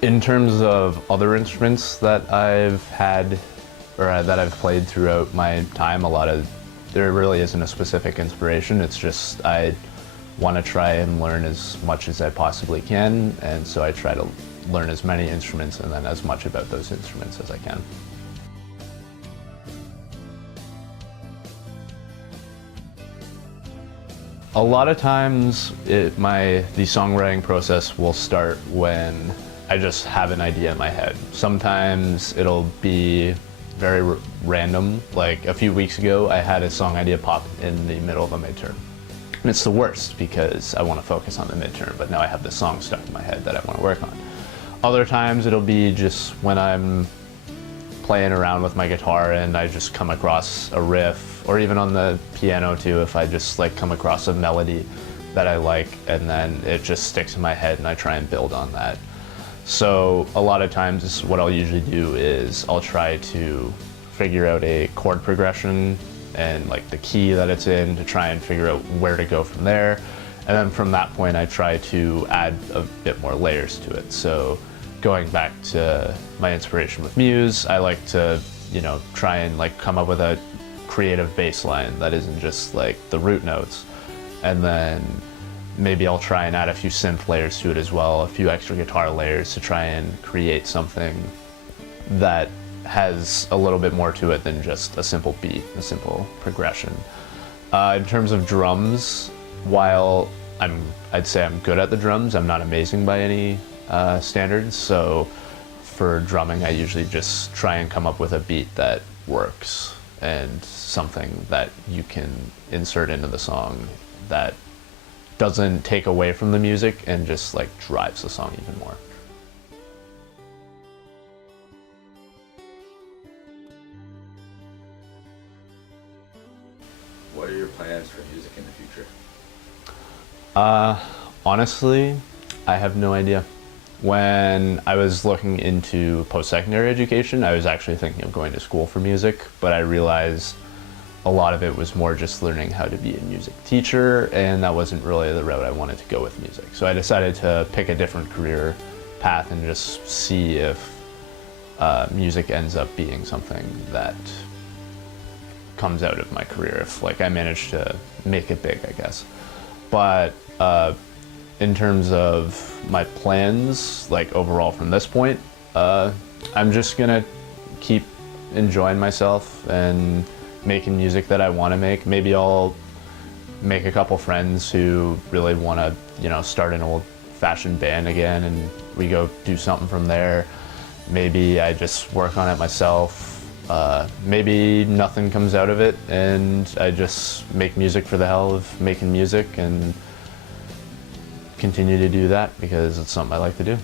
In terms of other instruments that I've had or that I've played throughout my time, there really isn't a specific inspiration. It's just I want to try and learn as much as I possibly can, and so I try to learn as many instruments and then as much about those instruments as I can. A lot of times the songwriting process will start when I just have an idea in my head. Sometimes it'll be very random. Like a few weeks ago, I had a song idea pop in the middle of a midterm. And it's the worst because I want to focus on the midterm, but now I have this song stuck in my head that I want to work on. Other times it'll be just when I'm playing around with my guitar and I just come across a riff, or even on the piano too, if I just like come across a melody that I like and then it just sticks in my head and I try and build on that. So a lot of times what I'll usually do is I'll try to figure out a chord progression and like the key that it's in to try and figure out where to go from there. And then from that point I try to add a bit more layers to it. So going back to my inspiration with Muse, I like to, try and like come up with a creative bass line that isn't just like the root notes. And then maybe I'll try and add a few synth layers to it as well, a few extra guitar layers to try and create something that has a little bit more to it than just a simple beat, a simple progression. In terms of drums, while I'd say I'm good at the drums, I'm not amazing by any standards. So for drumming, I usually just try and come up with a beat that works and something that you can insert into the song that doesn't take away from the music and just like drives the song even more. What are your plans for music in the future? Honestly, I have no idea. When I was looking into post-secondary education, I was actually thinking of going to school for music, but I realized a lot of it was more just learning how to be a music teacher, and that wasn't really the route I wanted to go with music. So I decided to pick a different career path and just see if music ends up being something that comes out of my career, if like I manage to make it big, I guess. But in terms of my plans, like overall from this point, I'm just gonna keep enjoying myself and making music that I want to make. Maybe I'll make a couple friends who really want to, start an old-fashioned band again, and we go do something from there. Maybe I just work on it myself. Maybe nothing comes out of it, and I just make music for the hell of making music and continue to do that because it's something I like to do.